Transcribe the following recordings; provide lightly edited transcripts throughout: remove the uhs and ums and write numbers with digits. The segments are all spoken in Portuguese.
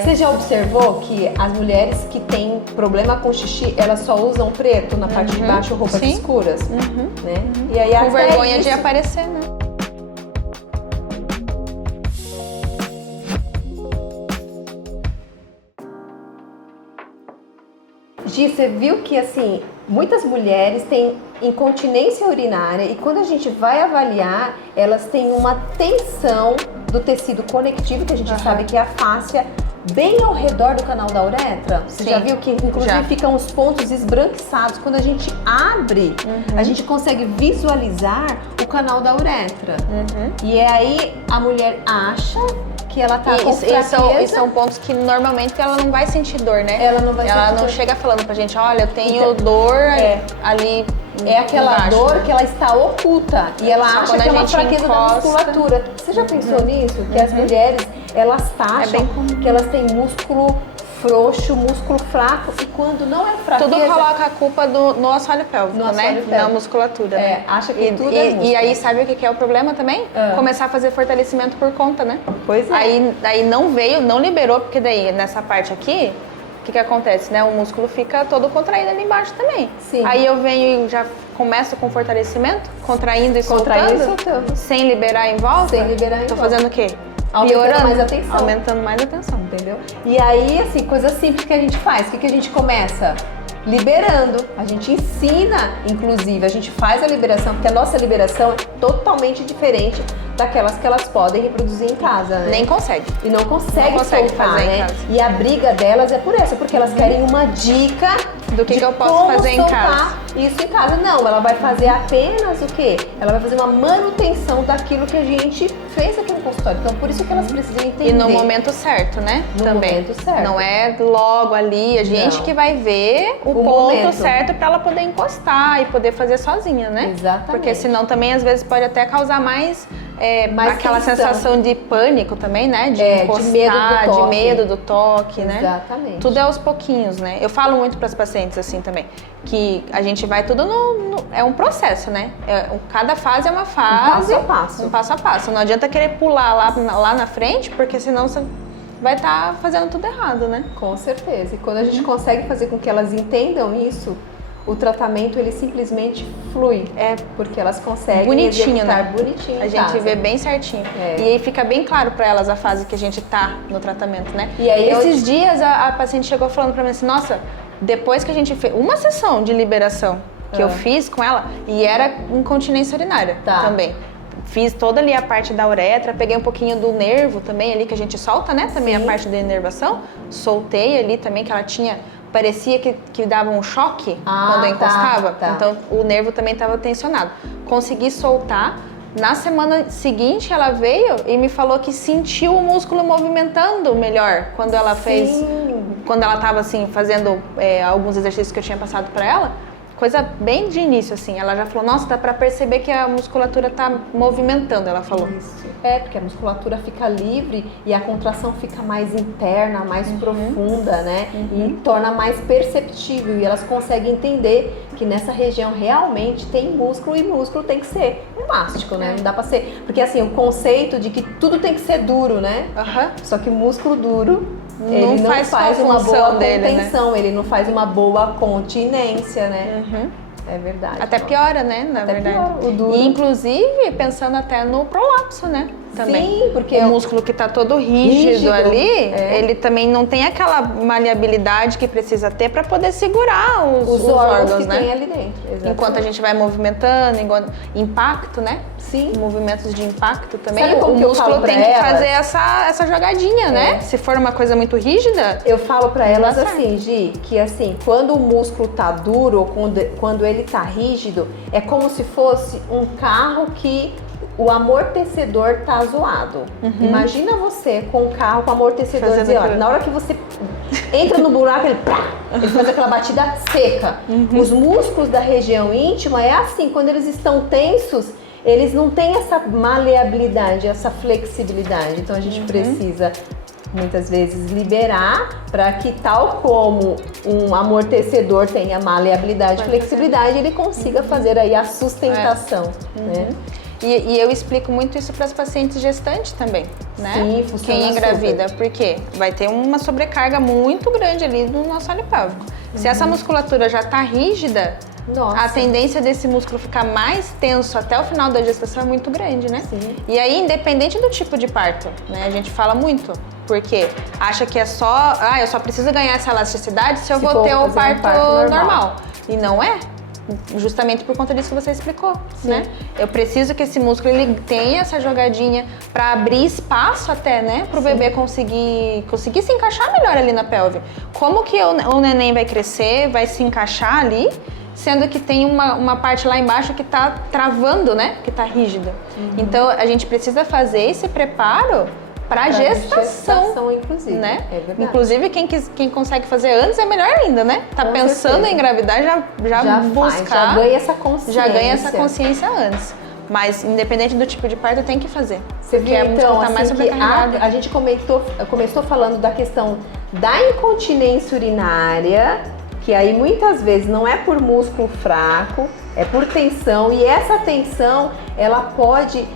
Você já observou que as mulheres que têm problema com xixi, elas só usam preto na parte de baixo, roupas escuras? Né? E aí, com vergonha de aparecer, né? Gi, você viu que assim, muitas mulheres têm incontinência urinária e quando a gente vai avaliar, elas têm uma tensão do tecido conectivo, que a gente sabe que é a fáscia, bem ao redor do canal da uretra. Você já viu que inclusive ficam os pontos esbranquiçados. Quando a gente abre, a gente consegue visualizar o canal da uretra. E é aí a mulher acha que ela tá com fraqueza. E são pontos que normalmente ela não vai sentir dor, né? Ela não vai sentir Ela não dor. chega falando pra gente, olha, eu tenho dor ali. É aquela embaixo, dor né? que ela está oculta e ela Só acha quando que é a uma gente fraqueza da encosta. musculatura. Você já pensou nisso? Que as mulheres, elas taxam bem comum. que elas têm músculo frouxo, músculo fraco e quando não é fraqueza... Tudo coloca a culpa no assoalho pélvico, No né? assoalho pélvico. Na musculatura, né? acha que tudo é músculo. E aí, sabe o que é o problema também? Começar a fazer fortalecimento por conta, né? Pois é. Aí não liberou, porque daí, nessa parte aqui, o que acontece, né? O músculo fica todo contraído ali embaixo também. Sim. Aí eu venho e já começo com fortalecimento, contraindo e Contraindo e soltando, soltando. sem liberar em volta. Sem liberar em Tô volta. fazendo o quê? Aumentando mais a tensão. Aumentando mais a tensão. Entendeu? E aí, assim, coisa simples que a gente faz. O que a gente começa? Liberando. A gente ensina, inclusive, a gente faz a liberação, porque a nossa liberação é totalmente diferente daquelas que elas podem reproduzir em casa, né? Nem consegue. E não consegue consegue soltar, fazer em né? casa. E a briga delas é por essa, porque elas querem uma dica Do que de eu posso como fazer em soltar casa. isso em casa. Não, ela vai fazer apenas o quê? Ela vai fazer uma manutenção daquilo que a gente fez aqui no consultório. Então, por isso que elas precisam entender. E no momento certo, né? No Também. momento certo. Não é logo ali, a gente Não. que vai ver o ponto momento. certo para ela poder encostar e poder fazer sozinha, né? Exatamente. Porque senão também às vezes pode até causar mais Mais aquela tensão. sensação de pânico também, né? De De encostar, medo do toque. de medo do toque, né? Exatamente. Tudo é aos pouquinhos, né? Eu falo muito para as pacientes assim também, que a gente vai tudo é um processo, né? Cada fase é uma fase. passo a passo. Um passo a passo. Não adianta querer pular lá na frente, porque senão você vai estar fazendo tudo errado, né? Com certeza. E quando a gente consegue fazer com que elas entendam isso, o tratamento ele simplesmente flui. Porque elas conseguem Bonitinho, executar né? bonitinho A em gente casa. vê bem certinho. E aí fica bem claro pra elas a fase que a gente tá no tratamento, né? E aí esses dias a paciente chegou falando pra mim assim, nossa, depois que a gente fez uma sessão de liberação que eu fiz com ela, e era incontinência urinária também. Fiz toda ali a parte da uretra, peguei um pouquinho do nervo também ali que a gente solta, né? Também a parte da inervação. Soltei ali também que ela tinha... Parecia que dava um choque quando eu encostava. Então o nervo também estava tensionado. Consegui soltar. Na semana seguinte ela veio e me falou que sentiu o músculo movimentando melhor quando ela fez. Quando ela estava assim fazendo alguns exercícios que eu tinha passado para ela. Coisa bem de início, assim. Ela já falou, nossa, dá pra perceber que a musculatura tá movimentando, ela falou. Isso. Porque a musculatura fica livre e a contração fica mais interna, mais profunda, né? E torna mais perceptível. E elas conseguem entender que nessa região realmente tem músculo e músculo tem que ser elástico, né? Não dá pra ser... Porque assim, o conceito de que tudo tem que ser duro, né? Só que músculo duro... Ele não faz uma boa contenção, ele não faz uma boa continência, né? É verdade. Até piora, né? Na verdade. Piora, o duro. E inclusive pensando até no prolapso, né? Também. Sim, porque o músculo que tá todo rígido ali, ele também não tem aquela maleabilidade que precisa ter para poder segurar os órgãos, que né? tem ali dentro. Exatamente. Enquanto a gente vai movimentando, impacto, né? Sim. Movimentos de impacto também. Sabe como o que eu músculo falo pra tem que elas? fazer essa jogadinha, né? Se for uma coisa muito rígida. Eu falo pra elas dá assim, Gi, que assim, quando o músculo tá duro ou quando ele tá rígido, é como se fosse um carro que o amortecedor tá zoado. Imagina você com o carro com o amortecedor zoado. Na hora que você entra no buraco, ele faz aquela batida seca. Os músculos da região íntima é assim, quando eles estão tensos, eles não têm essa maleabilidade, essa flexibilidade. Então a gente precisa muitas vezes liberar para que, tal como um amortecedor tenha maleabilidade e flexibilidade, ele consiga fazer aí a sustentação, né? E eu explico muito isso para as pacientes gestantes também, né? Sim, funciona quem engravida, super. porque vai ter uma sobrecarga muito grande ali no nosso assoalho pélvico. Se essa musculatura já está rígida, Nossa. a tendência desse músculo ficar mais tenso até o final da gestação é muito grande, né? Sim. E aí, independente do tipo de parto, né? A gente fala muito, porque acha que é só, eu só preciso ganhar essa elasticidade se eu vou ter o parto normal. E não é. Justamente por conta disso que você explicou, né? Eu preciso que esse músculo ele tenha essa jogadinha para abrir espaço até, né? Para o bebê conseguir se encaixar melhor ali na pelve. Como que o neném vai crescer, vai se encaixar ali, sendo que tem uma parte lá embaixo que tá travando, né? Que tá rígida. Então, a gente precisa fazer esse preparo para gestação, inclusive, né? É verdade. Inclusive, quem consegue fazer antes é melhor ainda, né? Tá Com pensando certeza. em engravidar, já buscar. Já ganha essa consciência. Já ganha essa consciência antes. Mas, independente do tipo de parto, tem que fazer. Você porque viu, a múscula então, tá mais assim, que sobrecarregada. a gente começou falando da questão da incontinência urinária, que aí muitas vezes não é por músculo fraco, é por tensão, e essa tensão, ela pode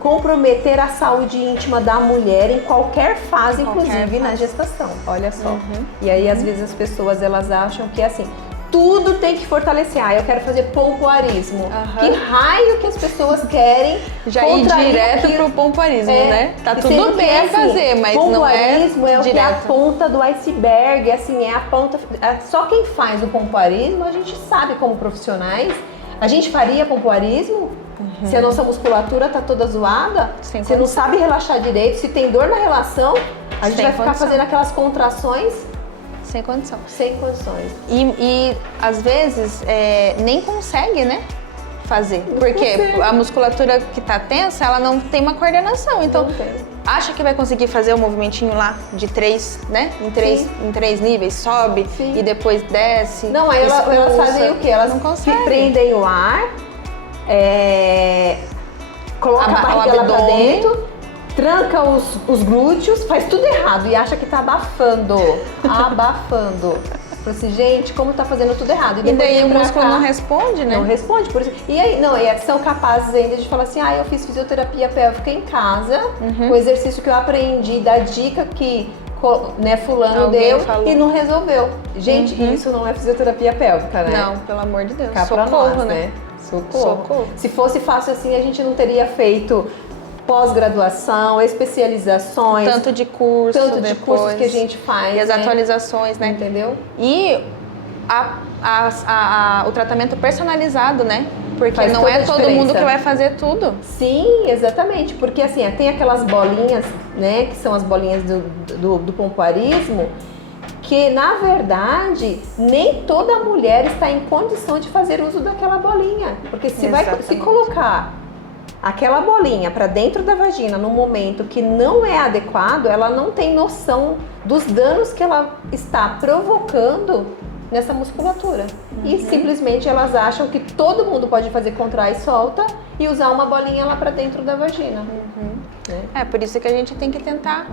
comprometer a saúde íntima da mulher em qualquer fase, inclusive na gestação. Olha só. E aí, às vezes, as pessoas, elas acham que, assim, tudo tem que fortalecer. Eu quero fazer pompoarismo. Que raio que as pessoas querem já ir direto pro pompoarismo, né? Tá tudo bem assim, fazer, mas não é pompoarismo é o direto. que é a ponta do iceberg, assim, é a ponta... Só quem faz o pompoarismo, a gente sabe como profissionais. A gente faria pompoarismo? Se a nossa musculatura tá toda zoada, se não sabe relaxar direito, se tem dor na relação, a gente vai ficar fazendo aquelas contrações sem condição. Sem condições. E às vezes nem consegue, né? Fazer. Porque a musculatura que tá tensa, ela não tem uma coordenação. Então, acha que vai conseguir fazer o movimentinho lá de 3, né? Em três níveis, sobe e depois desce. Não, aí elas fazem o quê? Elas não conseguem. Prendem o ar, coloca a barriga lá pra dentro, tranca os glúteos, faz tudo errado e acha que tá abafando. Abafando. Fala assim, gente, como tá fazendo tudo errado. E daí o músculo não responde, né? Não responde, por isso. E aí, são capazes ainda de falar assim, eu fiz fisioterapia pélvica em casa, o exercício que eu aprendi, da dica que fulano alguém deu falou. E não resolveu. Gente, isso não é fisioterapia pélvica, né? Não, pelo amor de Deus. Socorro, né? Socorro. Se fosse fácil assim, a gente não teria feito pós-graduação, especializações. Tanto de cursos que a gente faz. E as atualizações, né? Entendeu? E o tratamento personalizado, né? Porque faz não é todo mundo que vai fazer tudo. Sim, exatamente. Porque assim, tem aquelas bolinhas, né? Que são as bolinhas do pompoarismo, que na verdade nem toda mulher está em condição de fazer uso daquela bolinha. Porque se colocar aquela bolinha para dentro da vagina no momento que não é adequado, ela não tem noção dos danos que ela está provocando nessa musculatura. E simplesmente elas acham que todo mundo pode fazer contrai e solta e usar uma bolinha lá para dentro da vagina. É por isso que a gente tem que tentar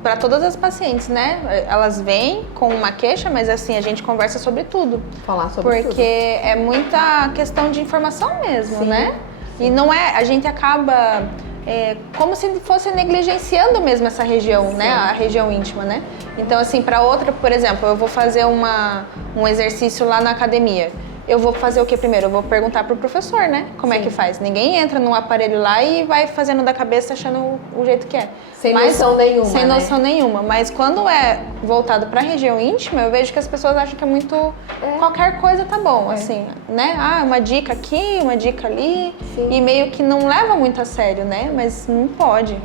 para todas as pacientes, né? Elas vêm com uma queixa, mas assim, a gente conversa sobre tudo. Falar sobre tudo. Porque é muita questão de informação mesmo, né? E não é, a gente acaba como se fosse negligenciando mesmo essa região, né? A região íntima, né? Então, assim, para outra, por exemplo, eu vou fazer um exercício lá na academia. Eu vou fazer o que primeiro? Eu vou perguntar pro professor, né? Como é que faz. Ninguém entra num aparelho lá e vai fazendo da cabeça achando o jeito que é. Sem noção nenhuma. Sem noção nenhuma. Mas quando é voltado pra região íntima, eu vejo que as pessoas acham que é muito... Qualquer coisa tá bom, assim, né? Uma dica aqui, uma dica ali. E meio que não leva muito a sério, né? Mas não pode.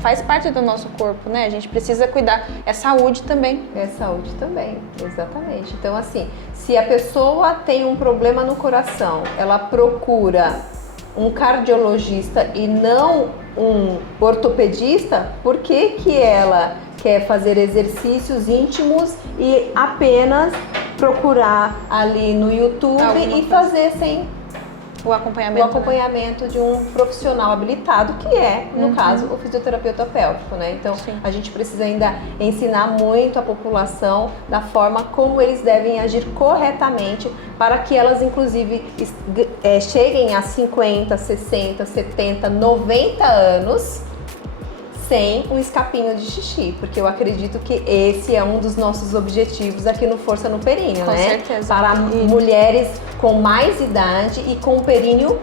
Faz parte do nosso corpo, né? A gente precisa cuidar. É saúde também. É saúde também, exatamente. Então, assim, se a pessoa tem um problema no coração, ela procura um cardiologista e não um ortopedista, por que ela quer fazer exercícios íntimos e apenas procurar ali no YouTube e fazer sem o acompanhamento de um profissional habilitado, que é, no caso, o fisioterapeuta pélvico, né? Então, a gente precisa ainda ensinar muito a população da forma como eles devem agir corretamente para que elas, inclusive, cheguem a 50, 60, 70, 90 anos sem um escapinho de xixi, porque eu acredito que esse é um dos nossos objetivos aqui no Força no Períneo, com né? certeza. Para mulheres com mais idade e com o períneo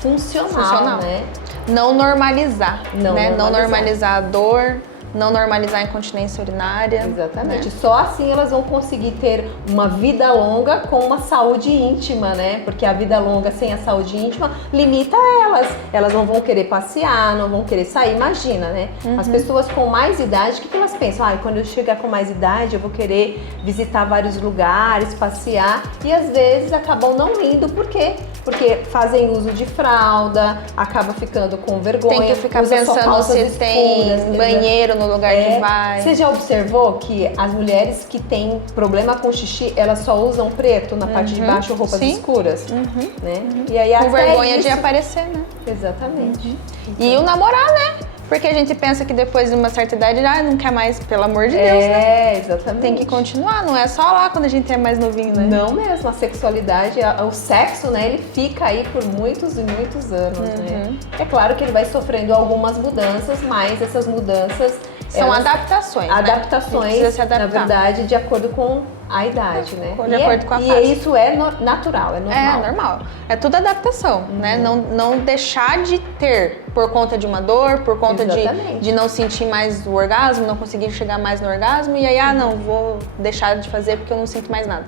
funcional, né? Não normalizar, né? Não normalizar a dor, não normalizar a incontinência urinária. Exatamente. Né? Só assim elas vão conseguir ter uma vida longa com uma saúde íntima, né? Porque a vida longa sem a saúde íntima limita elas. Elas não vão querer passear, não vão querer sair. Imagina, né? As pessoas com mais idade, o que elas pensam? Quando eu chegar com mais idade, eu vou querer visitar vários lugares, passear. E às vezes acabam não indo. Por quê? Porque fazem uso de fralda, acaba ficando com vergonha. Tem que ficar pensando se tem banheiro no lugar que vai. Você já observou que as mulheres que têm problema com xixi, elas só usam preto na parte de baixo, roupas escuras? Né? E aí, com vergonha de aparecer, né? Exatamente. E o namorar, né? Porque a gente pensa que depois de uma certa idade, não quer mais, pelo amor de Deus, né? Exatamente. Tem que continuar, não é só lá quando a gente é mais novinho, né? Não mesmo, a sexualidade, o sexo, né, ele fica aí por muitos e muitos anos, né? É claro que ele vai sofrendo algumas mudanças, mas essas mudanças... São adaptações, adaptações, né? Se adaptar. Na verdade, de acordo com a idade, né? De acordo com a fase. E isso é natural, é normal. É normal. É tudo adaptação, né? Não deixar de ter por conta de uma dor, por conta de não sentir mais o orgasmo, não conseguir chegar mais no orgasmo, e aí, não, vou deixar de fazer porque eu não sinto mais nada.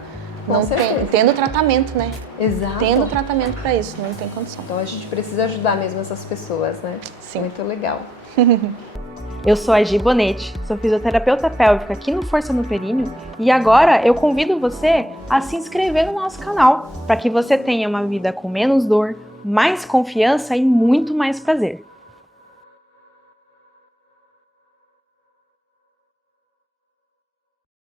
Tendo tratamento, né? Exato. Tendo tratamento pra isso, não tem condição. Então a gente precisa ajudar mesmo essas pessoas, né? Sim. Muito legal. Eu sou a Gi Bonetti, sou fisioterapeuta pélvica aqui no Força no Períneo e agora eu convido você a se inscrever no nosso canal para que você tenha uma vida com menos dor, mais confiança e muito mais prazer.